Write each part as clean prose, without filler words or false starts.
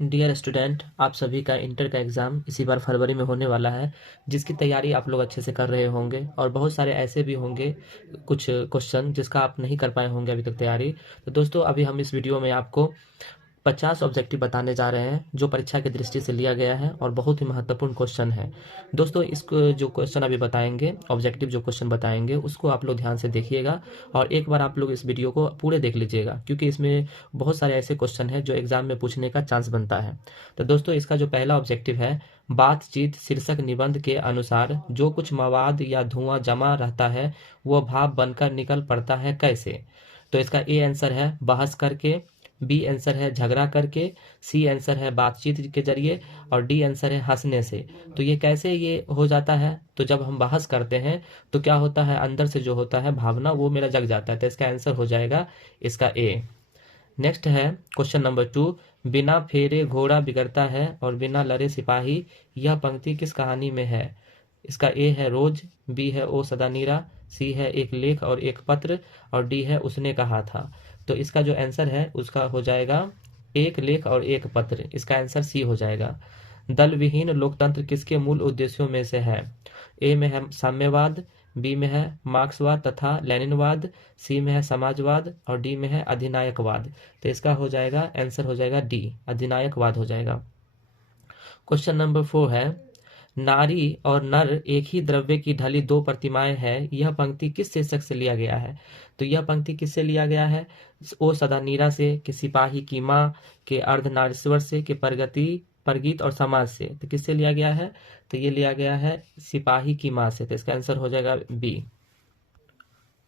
Dear student, आप सभी का इंटर का एग्ज़ाम इसी बार फरवरी में होने वाला है, जिसकी तैयारी आप लोग अच्छे से कर रहे होंगे और बहुत सारे ऐसे भी होंगे कुछ क्वेश्चन जिसका आप नहीं कर पाए होंगे अभी तक तैयारी। तो दोस्तों, अभी हम इस वीडियो में आपको 50 ऑब्जेक्टिव बताने जा रहे हैं जो परीक्षा की दृष्टि से लिया गया है और बहुत ही महत्वपूर्ण क्वेश्चन है। दोस्तों, इसको जो क्वेश्चन अभी बताएंगे, ऑब्जेक्टिव जो क्वेश्चन बताएंगे, उसको आप लोग ध्यान से देखिएगा और एक बार आप लोग इस वीडियो को पूरे देख लीजिएगा, क्योंकि इसमें बहुत सारे ऐसे क्वेश्चन हैं जो एग्जाम में पूछने का चांस बनता है। तो दोस्तों, इसका जो पहला ऑब्जेक्टिव है, बातचीत शीर्षक निबंध के अनुसार जो कुछ मवाद या धुआं जमा रहता है वह भाप बनकर निकल पड़ता है कैसे। तो इसका ए आंसर है बहस करके, बी आंसर है झगड़ा करके, सी आंसर है बातचीत के जरिए और डी आंसर है हंसने से। तो ये कैसे ये हो जाता है, तो जब हम बहस करते हैं तो क्या होता है, अंदर से जो होता है भावना वो मेरा जग जाता है। तो इसका आंसर हो जाएगा इसका ए। नेक्स्ट है क्वेश्चन नंबर 2, बिना फेरे घोड़ा बिगड़ता है और बिना लड़े सिपाही, यह पंक्ति किस कहानी में है। इसका ए है रोज, बी है ओ सदा नीरा, सी है एक लेख और एक पत्र और डी है उसने कहा था। तो इसका जो आंसर है उसका हो जाएगा एक लेख और एक पत्र। इसका आंसर सी हो जाएगा। दल विहीन लोकतंत्र किसके मूल उद्देश्यों में से है। ए में है साम्यवाद, बी में है मार्क्सवाद तथा लेनिनवाद, सी में है समाजवाद और डी में है अधिनायकवाद। तो इसका हो जाएगा आंसर हो जाएगा डी, अधिनायकवाद हो जाएगा। क्वेश्चन नंबर 4 है, नारी और नर एक ही द्रव्य की ढली दो प्रतिमाएं हैं, यह पंक्ति किस शीर्षक से लिया गया है। तो यह पंक्ति किससे लिया गया है, ओ सदा नीरा से, कि सिपाही की माँ, के अर्धनारीश्वर से, के प्रगति परगीत और समाज से। तो किससे लिया गया है, तो ये लिया गया है सिपाही की माँ से। तो इसका आंसर हो जाएगा बी।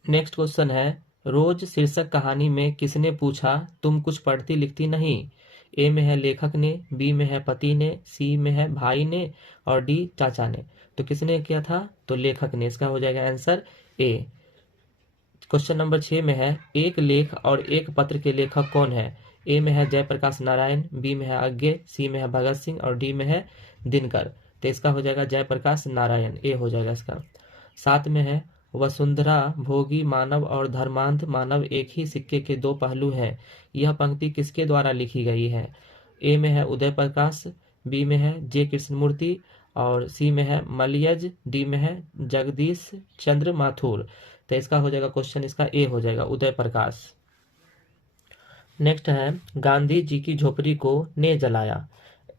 नेक्स्ट क्वेश्चन है, रोज शीर्षक कहानी में किसने पूछा तुम कुछ पढ़ती लिखती नहीं। ए में है लेखक ने, बी में है पति ने, सी में है भाई ने और डी चाचा ने। तो किसने किया था, तो लेखक ने। इसका हो जाएगा आंसर ए। क्वेश्चन नंबर 6 में है, एक लेख और एक पत्र के लेखक कौन है। ए में है जयप्रकाश नारायण, बी में है अज्ञे, सी में है भगत सिंह और डी में है दिनकर। तो इसका हो जाएगा जयप्रकाश नारायण, ए हो जाएगा इसका। 7 में है, वसुंधरा भोगी मानव और धर्मांध मानव एक ही सिक्के के दो पहलू हैं, यह पंक्ति किसके द्वारा लिखी गई है। ए में है उदय प्रकाश, बी में है जे कृष्णमूर्ति और सी में है मलियज, डी में है जगदीश चंद्र माथुर। तो इसका हो जाएगा क्वेश्चन, इसका ए हो जाएगा उदय प्रकाश। नेक्स्ट है, गांधी जी की झोपड़ी को ने जलाया।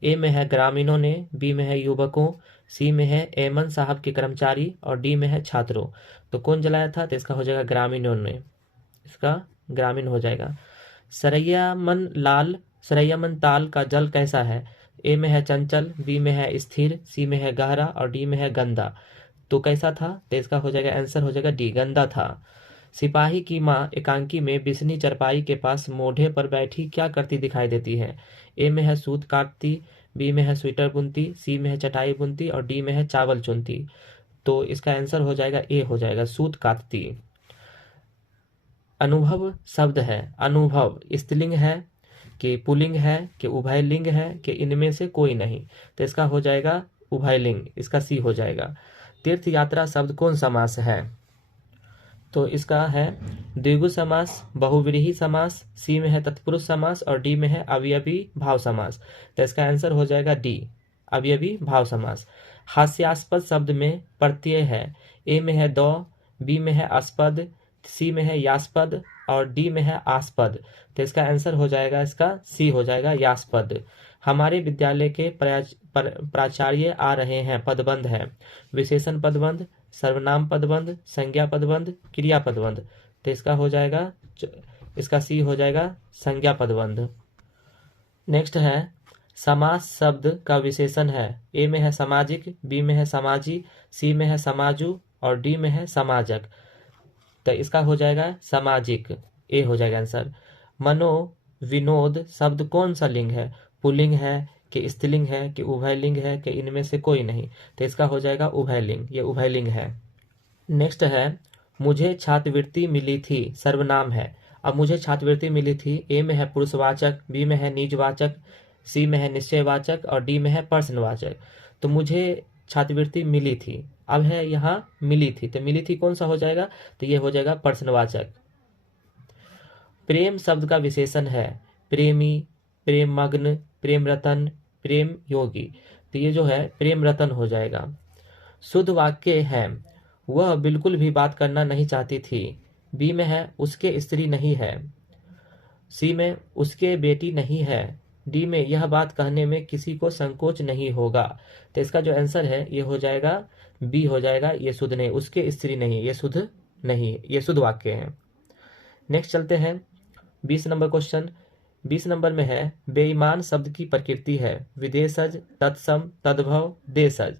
ए में है ग्रामीणों ने, बी में है युवकों, सी में है एमन साहब के कर्मचारी और डी में है छात्रों। तो कौन जलाया था, तो इसका हो जाएगा ग्रामीणों ने। इसका ग्रामीण हो जाएगा। सरैयामन ताल का जल कैसा है। ए में है चंचल, बी में है स्थिर, सी में है गहरा और डी में है गंदा। तो कैसा था, तो इसका हो जाएगा आंसर हो जाएगा डी, गंदा था। सिपाही की माँ एकांकी में बिस्नी चरपाई के पास मोढ़े पर बैठी क्या करती दिखाई देती है। ए में है सूत काटती, बी में है स्वेटर बुनती, सी में है चटाई बुनती और डी में है चावल चुनती। तो इसका आंसर हो जाएगा ए हो जाएगा, सूत काटती। अनुभव शब्द है, अनुभव स्त्रीलिंग है कि पुल्लिंग है कि उभयलिंग है कि इनमें से कोई नहीं। तो इसका हो जाएगा उभयलिंग, इसका सी हो जाएगा। तीर्थ यात्रा शब्द कौन समास है, तो इसका है द्विगु समास, बहुव्रीहि समास, सी में है तत्पुरुष समास और डी में है अवयवी भाव समास। तो इसका आंसर हो जाएगा डी, अवयवी भाव समास। हास्यास्पद शब्द में प्रत्यय है। ए में है दौ, बी में है आस्पद, सी में है यास्पद और डी में है आस्पद। तो इसका आंसर हो जाएगा इसका सी हो जाएगा यास्पद। हमारे विद्यालय के प्राचार्य आ रहे हैं पदबंध है। विशेषण पदबंध, सर्वनाम पदबंध, संज्ञा पदबंध, क्रिया पदबंध। तो इसका हो जाएगा इसका सी हो जाएगा संज्ञा पदबंध। नेक्स्ट है, समास शब्द का विशेषण है। ए में है सामाजिक, बी में है समाजी, सी में है समाजू और डी में है समाजक। तो इसका हो जाएगा सामाजिक, ए हो जाएगा आंसर। मनो विनोद शब्द कौन सा लिंग है, पुल्लिंग है कि स्त्रीलिंग है कि उभयलिंग है कि इनमें से कोई नहीं। तो इसका हो जाएगा उभयलिंग, ये उभयलिंग है। नेक्स्ट है, मुझे छात्रवृत्ति मिली थी सर्वनाम है। अब मुझे छात्रवृत्ति मिली थी, ए में है पुरुषवाचक, बी में है निजवाचक, सी में है निश्चयवाचक और डी में है प्रश्नवाचक। तो मुझे छात्रवृत्ति मिली थी, अब है यहाँ मिली थी, तो मिली थी कौन सा हो जाएगा, तो ये हो जाएगा प्रश्नवाचक। प्रेम शब्द का विशेषण है। प्रेमी, प्रेम मग्न, प्रेम रतन, प्रेम योगी। तो ये जो है प्रेम रतन हो जाएगा। शुद्ध वाक्य है वह बिल्कुल भी बात करना नहीं चाहती थी। बी में है उसके स्त्री नहीं है। सी में उसके बेटी नहीं है। डी में यह बात कहने में किसी को संकोच नहीं होगा। तो इसका जो आंसर है ये हो जाएगा बी हो जाएगा। ये शुद्ध नहीं, उसके स्त्री नहीं, ये शुद्ध नहीं, ये शुद्ध वाक्य है। नेक्स्ट चलते हैं 20 नंबर क्वेश्चन। 20 नंबर में है बेईमान शब्द की प्रकृति है विदेशज, तत्सम, तद्भव, देशज।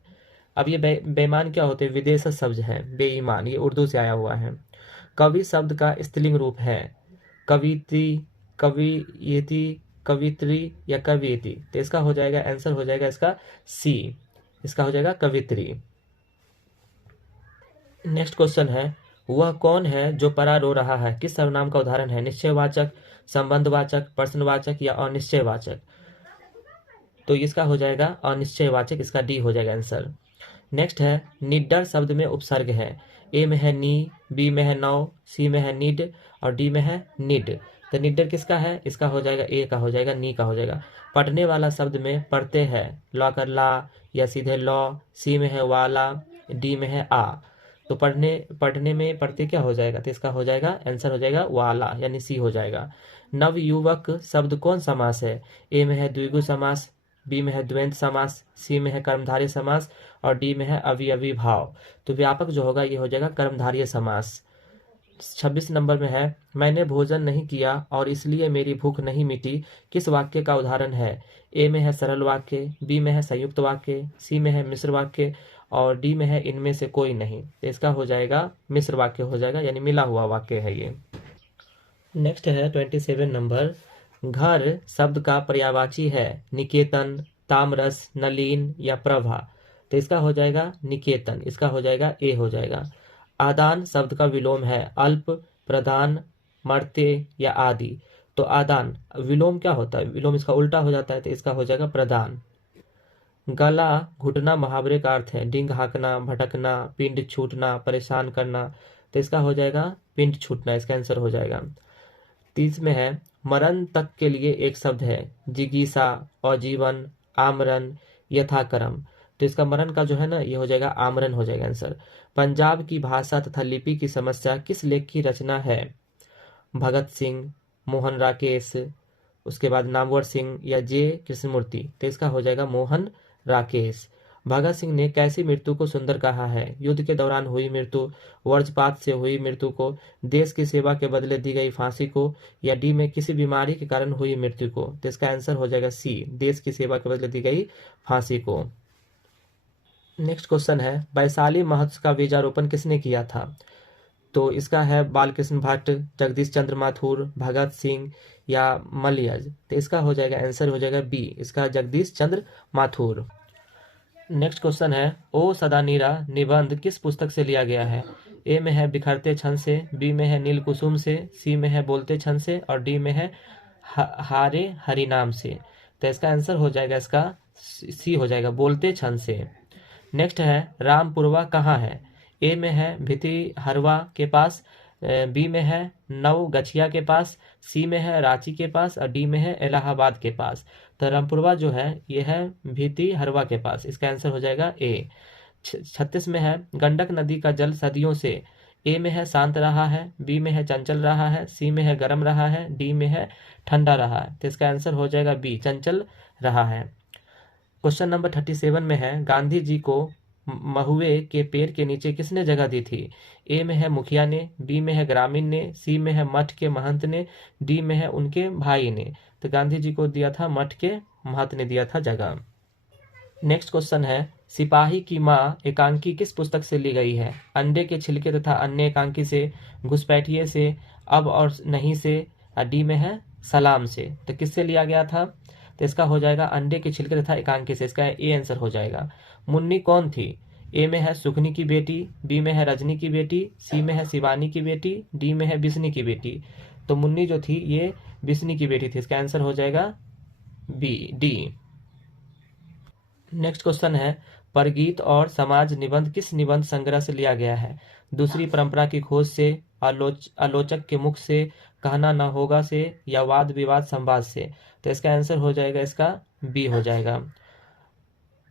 अब ये बेईमान क्या होते हैं? विदेशज शब्द है बेईमान, ये उर्दू से आया हुआ है। कवि शब्द का स्त्रीलिंग रूप है कवित्री, कवियति, कवित्री या कवियति। तो इसका हो जाएगा आंसर हो जाएगा इसका सी, इसका हो जाएगा कवित्री। नेक्स्ट क्वेश्चन है वह कौन है जो परा रो रहा है? किस सर्वनाम का उदाहरण है? निश्चयवाचक, संबंधवाचक, प्रश्नवाचक या अनिश्चयवाचक। तो इसका हो जाएगा अनिश्चयवाचक, इसका डी हो जाएगा आंसर। नेक्स्ट है निडर शब्द में उपसर्ग है। ए में है नी, बी में है नौ, सी में है निड और डी में है निड। तो निडर किसका है? इसका हो जाएगा ए का हो जाएगा, नी का हो जाएगा। पढ़ने वाला शब्द में पढ़ते हैं लॉ कर ला या सीधे लॉ। सी में है वाला, डी में है आ। तो पढ़ने में पढ़ते क्या हो जाएगा? तो इसका हो जाएगा आंसर हो जाएगा वाला यानी सी हो जाएगा। नवयुवक शब्द कौन समास है? ए में है द्विगु समास, बी में है द्वंद्व समास, सी में है कर्मधारय समास और डी में है अवयवी भाव। तो व्यापक जो होगा ये हो जाएगा कर्मधारय समास। 26 नंबर में है मैंने भोजन नहीं किया और इसलिए मेरी भूख नहीं मिटी। किस वाक्य का उदाहरण है? ए में है सरल वाक्य, बी में है संयुक्त वाक्य, सी में है मिश्र वाक्य और डी में है इनमें से कोई नहीं। तो इसका हो जाएगा मिश्र वाक्य हो जाएगा यानी मिला हुआ वाक्य है ये। नेक्स्ट है 27 नंबर। घर शब्द का पर्यायवाची है निकेतन, तामरस, नलीन या प्रभा। तो इसका हो जाएगा निकेतन, इसका हो जाएगा ए हो जाएगा। आदान शब्द का विलोम है अल्प, प्रधान, मर्त्य या आदि। तो आदान विलोम क्या होता है? विलोम इसका उल्टा हो जाता है, तो इसका हो जाएगा प्रधान। गला घुटना मुहावरे का अर्थ है डिंग हाँकना, भटकना, पिंड छूटना, परेशान करना। तो इसका हो जाएगा पिंड छूटना, इसका आंसर हो जाएगा। 30 में है मरण तक के लिए एक शब्द है जिगीसा, आजीवन, आमरण, यथाक्रम। तो इसका मरण का जो है ना ये हो जाएगा आमरण हो जाएगा आंसर। पंजाब की भाषा तथा लिपि की समस्या किस लेख की रचना है? भगत सिंह, मोहन राकेश, उसके बाद नामवर सिंह या जे कृष्णमूर्ति। तो इसका हो जाएगा मोहन राकेश। भगत सिंह ने कैसी मृत्यु को सुंदर कहा है? युद्ध के दौरान हुई मृत्यु, वज्रपात से हुई मृत्यु को, देश की सेवा के बदले दी गई फांसी को या डी में किसी बीमारी के कारण हुई मृत्यु को। तो इसका आंसर हो जाएगा सी, देश की सेवा के बदले दी गई फांसी को। नेक्स्ट क्वेश्चन है वैशाली महोत्सव का बीजारोपण किसने किया था? तो इसका है बालकृष्ण भट्ट, जगदीश चंद्र माथुर, भगत सिंह या मलयज। तो इसका हो जाएगा आंसर हो जाएगा बी, इसका जगदीश चंद्र माथुर। नेक्स्ट क्वेश्चन है ओ सदानीरा निबंध किस पुस्तक से लिया गया है? ए में है बिखरते छंद से, बी में है नील कुसुम से, सी में है बोलते छंद से और डी में है हारे हरिनाम से। तो इसका आंसर हो जाएगा इसका सी हो जाएगा बोलते छंद से। नेक्स्ट है रामपुरवा कहाँ है? ए में है भिति हरवा के पास, बी में है नव गछिया के पास, सी में है रांची के पास और डी में है इलाहाबाद के पास। तो रामपुरवा जो है ये है भिति हरवा के पास, इसका आंसर हो जाएगा ए। 36 में है गंडक नदी का जल सदियों से ए में है शांत रहा है, बी में है चंचल रहा है, सी में है गर्म रहा है, डी में है ठंडा रहा है। तो इसका आंसर हो जाएगा बी, चंचल रहा है। क्वेश्चन नंबर 37 में है गांधी जी को महुए के पेड़ के नीचे किसने जगह दी थी? ए में है मुखिया ने, बी में है ग्रामीण ने, सी में है मठ के महंत ने, डी में है उनके भाई ने। तो गांधी जी को दिया था मठ के महंत ने दिया था जगह। नेक्स्ट क्वेश्चन है सिपाही की माँ एकांकी किस पुस्तक से ली गई है? अंडे के छिलके तथा अन्य एकांकी से, घुसपैठिए से, अब और नहीं से, डी में है सलाम से। तो किससे लिया गया था? तो इसका हो जाएगा अंडे के छिलके तथा एकांकी से, इसका ए आंसर हो जाएगा। मुन्नी कौन थी? ए में है सुखनी की बेटी, बी में है रजनी की बेटी, सी में है शिवानी की बेटी, डी में है बिस्नी की बेटी। तो मुन्नी जो थी ये बिस्नी की बेटी थी, इसका आंसर हो जाएगा बी, डी। नेक्स्ट क्वेश्चन है परगीत और समाज निबंध किस निबंध संग्रह से लिया गया है? दूसरी परंपरा की खोज से, आलोचक के मुख से, कहना न होगा से, या वाद विवाद संवाद से? तो इसका आंसर हो जाएगा इसका बी हो जाएगा।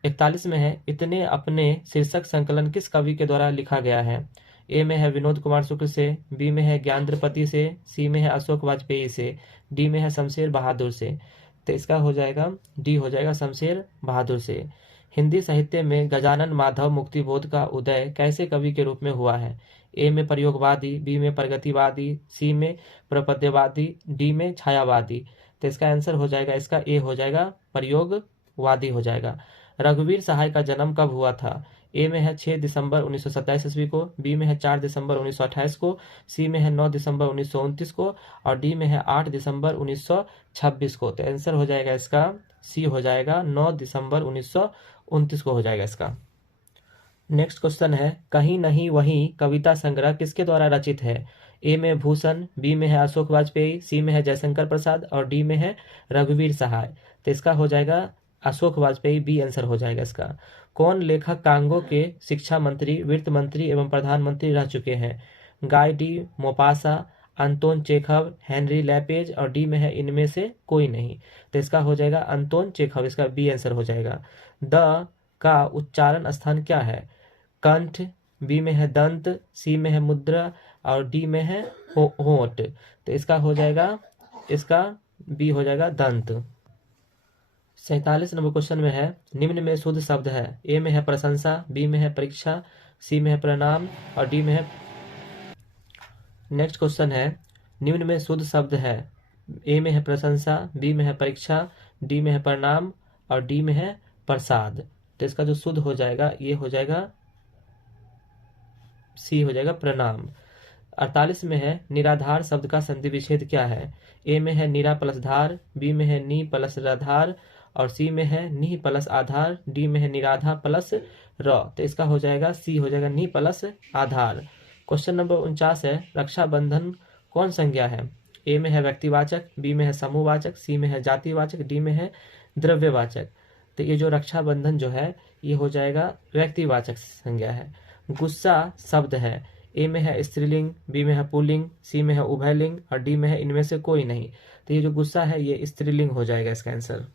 41 में है, इतने अपने शीर्षक संकलन किस कवि के द्वारा लिखा गया है? ए में है विनोद कुमार शुक्ल से, बी में है ज्ञानद्रपति से, सी में है अशोक वाजपेयी से, डी में है शमशेर बहादुर से? तो इसका हो जाएगा डी हो जाएगा शमशेर बहादुर से। हिंदी साहित्य में गजानन माधव मुक्तिबोध का उदय कैसे कवि के रूप में हुआ है? ए में प्रयोगवादी, बी में प्रगतिवादी, सी में प्रपद्यवादी, डी में छायावादी? तो इसका आंसर हो जाएगा इसका ए हो जाएगा प्रयोगवादी हो जाएगा। रघुवीर सहाय का जन्म कब हुआ था? ए में है 6 दिसंबर 1927 ईस्वी को, बी में है 4 दिसंबर 1928 को, सी में है 9 दिसंबर 1929 को, और डी में है 8 दिसंबर 1926 को? तो आंसर हो जाएगा इसका सी हो जाएगा 9 दिसंबर 1929 को हो जाएगा इसका। नेक्स्ट क्वेश्चन है, कहीं नहीं वहीं कविता संग्रह किसके द्वारा रचित है? ए में भूषण, बी में है अशोक वाजपेयी, सी में है जयशंकर प्रसाद, और डी में है रघुवीर सहाय? तो इसका हो जाएगा अशोक वाजपेयी, बी आंसर हो जाएगा इसका। कौन लेखक कांगो के शिक्षा मंत्री, वित्त मंत्री एवं प्रधानमंत्री रह चुके हैं? Guy de Maupassant, Anton Chekhov, Henry लैपेज, और डी में है इनमें से कोई नहीं? तो इसका हो जाएगा अंतोन चेखव, इसका बी आंसर हो जाएगा। द का उच्चारण स्थान क्या है? कंठ, बी में है दंत, सी में है मुद्रा, और डी में है होंठ? तो इसका हो जाएगा इसका बी हो जाएगा दंत। 47 नंबर क्वेश्चन में है, निम्न में शुद्ध शब्द है? ए में है प्रशंसा, बी में है परीक्षा, सी में है प्रणाम, और डी में है। नेक्स्ट क्वेश्चन है, निम्न में शुद्ध शब्द है? ए में है प्रशंसा, बी में है परीक्षा, डी में है प्रणाम, और डी में है प्रसाद? तो इसका जो शुद्ध हो जाएगा ये हो जाएगा सी हो जाएगा प्रणाम। 48 में है, निराधार शब्द का संधि विच्छेद क्या है? ए में है निरा प्लस धार, बी में है नी प्लस राधार, और सी में है नी प्लस आधार, डी में है निराधा प्लस र? तो इसका हो जाएगा सी हो जाएगा नी प्लस आधार। क्वेश्चन नंबर 49 है, रक्षाबंधन कौन संज्ञा है? ए में है व्यक्तिवाचक, बी में है समूहवाचक, सी में है जातिवाचक, डी में है द्रव्यवाचक? तो ये जो रक्षाबंधन जो है ये हो जाएगा व्यक्तिवाचक संज्ञा है। गुस्सा शब्द है? ए में है स्त्रीलिंग, बी में है पुल्लिंग, सी में है उभयलिंग, और डी में है इनमें से कोई नहीं? तो ये जो गुस्सा है ये स्त्रीलिंग हो जाएगा इसका आंसर।